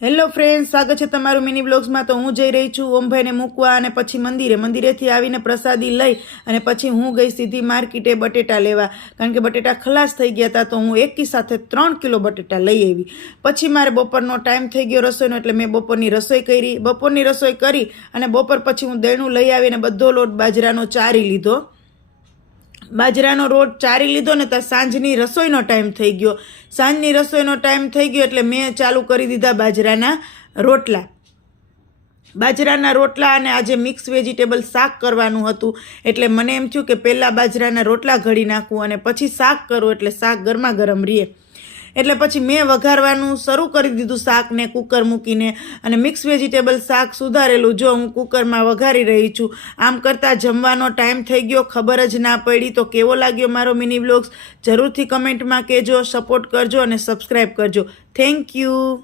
Hello friends, સ્વાગત છે તમારું મિની બ્લોગ્સમાં। તો હું જઈ રહી છું ઓમભાઈને મૂકવા અને પછી મંદિરેથી આવીને પ્રસાદી લઈ અને પછી હું ગઈ સીધી માર્કેટે બટેટા લેવા, કારણ કે બટેટા ખલાસ થઈ ગયા હતા। તો હું એકી સાથે 3 કિલો બટેટા લઈ આવી। પછી મારે બપોરનો ટાઈમ થઈ ગયો રસોઈનો, એટલે મેં બપોરની રસોઈ કરી। બપોરની રસોઈ કરી અને બપોર પછી હું દહીંનું લઈ આવીને બધો લોટ બાજરાનો ચારી લીધો। બાજરાનો રોટ ચારી લીધો ને તો સાંજની રસોઈનો ટાઈમ થઈ ગયો। સાંજની રસોઈનો ટાઈમ થઈ ગયો એટલે મેં ચાલુ કરી દીધા બાજરાના રોટલા। બાજરાના રોટલા અને આજે મિક્સ વેજીટેબલ શાક કરવાનું હતું, એટલે મને એમ થયું કે પહેલાં બાજરાના રોટલા ઘડી નાખું અને પછી શાક કરું, એટલે શાક ગરમા ગરમ રહે। એટલે પછી મેં વઘારવાનું શરૂ કરી દીધું શાકને કુકર મૂકીને, અને મિક્સ વેજીટેબલ શાક સુધારેલું જો હું કુકરમાં વઘારી રહી છું। આમ કરતાં જમવાનો ટાઈમ થઈ ગયો, ખબર જ ના પડી। તો કેવો લાગ્યો મારો મિની વ્લોગ્સ જરૂરથી કમેન્ટમાં કહેજો, સપોર્ટ કરજો અને સબસ્ક્રાઈબ કરજો। Thank you.